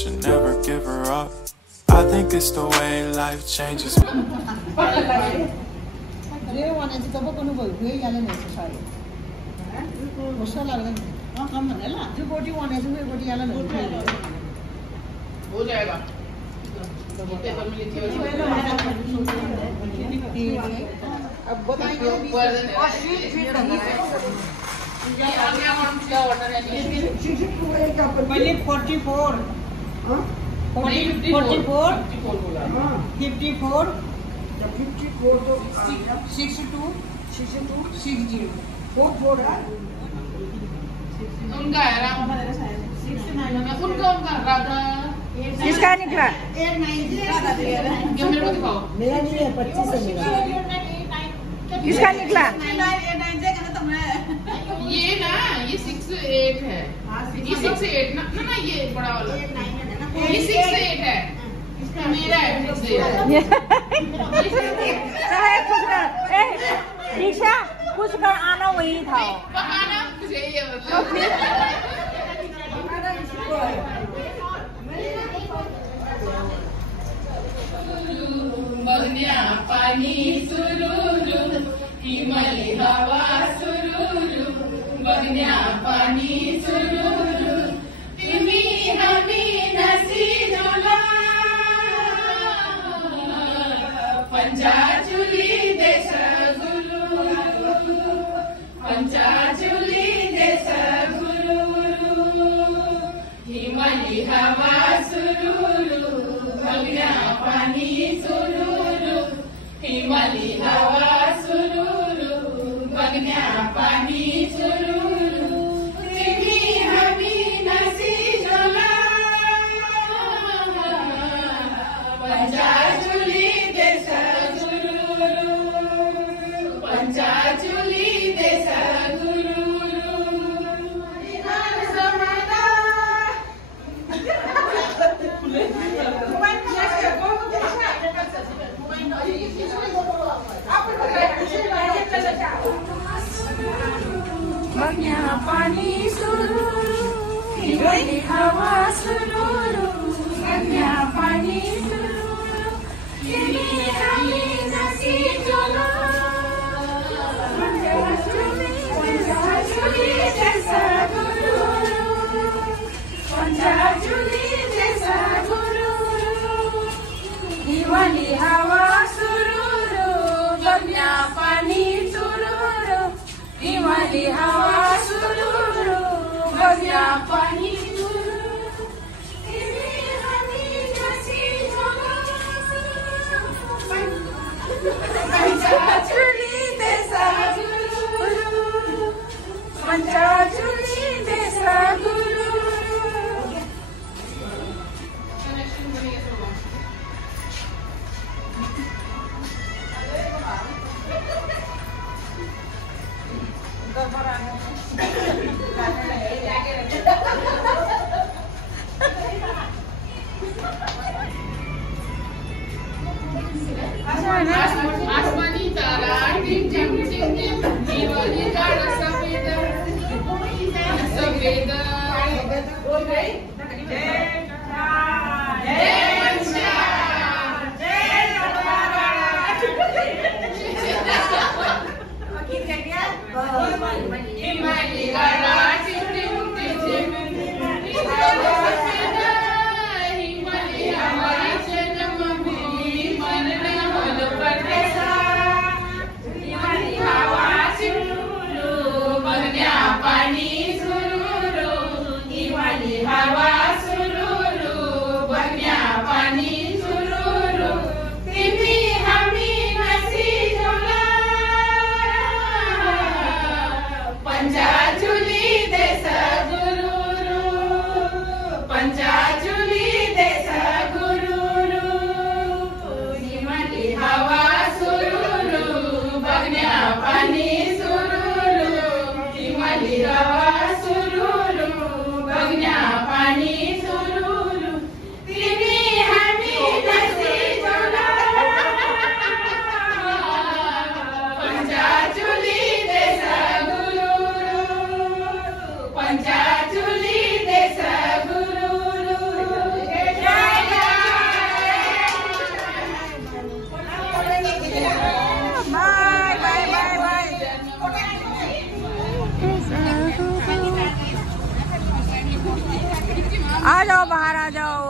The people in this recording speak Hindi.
should never give her up. I think it's the way life changes. हो जाएगा। अब बताइए पहले 44 54 54 तो 62 60 उनका है उनका राधा किसका निकला? मेरे को दिखाओ। मेरा नहीं है 25 है मेरा। किसका निकला? ये ना ये 6-8 है। ये 6-8 ना ना ये बड़ा वाला ये 6-8 है। मेरा है 6-8। दीक्षा कुछ कर आना वही था। पकाना कुछ यही है बगन्या पानी सुरुरु हिमाली हवा सुरुरु बगन्या पानी सुरुरु तिमी हामी नसी जोला पंचाचुली देश गुरु पंचाचुली देश गुरु हिमाली हवा सुरुरु बगन्या पानी सुरुरु हिमाली हवा सुरुरु बगन्या पानी सुरुरु तिमी हामी नसी जोला पंचाचुली देश गुरु पंचाचुली देश गुरु बगन्या पानी सुरुरु हिमाली हवा सुरुरु बगन्या पानी सुरुरु तिमी हामी नसी जोला पंचाचुली देश गुरु पंचाचुली देश गुरु हिमाली हवा सुरुरु बगन्या पानी सुरुरु हिमाली हवा सुरुरु बगन्या पानी सुरुरु तिमी हामी नसी जोला पंचाचुली देश गुरु पंचाचुली देश गुरु जाके आ जाओ बाहर आ जाओ।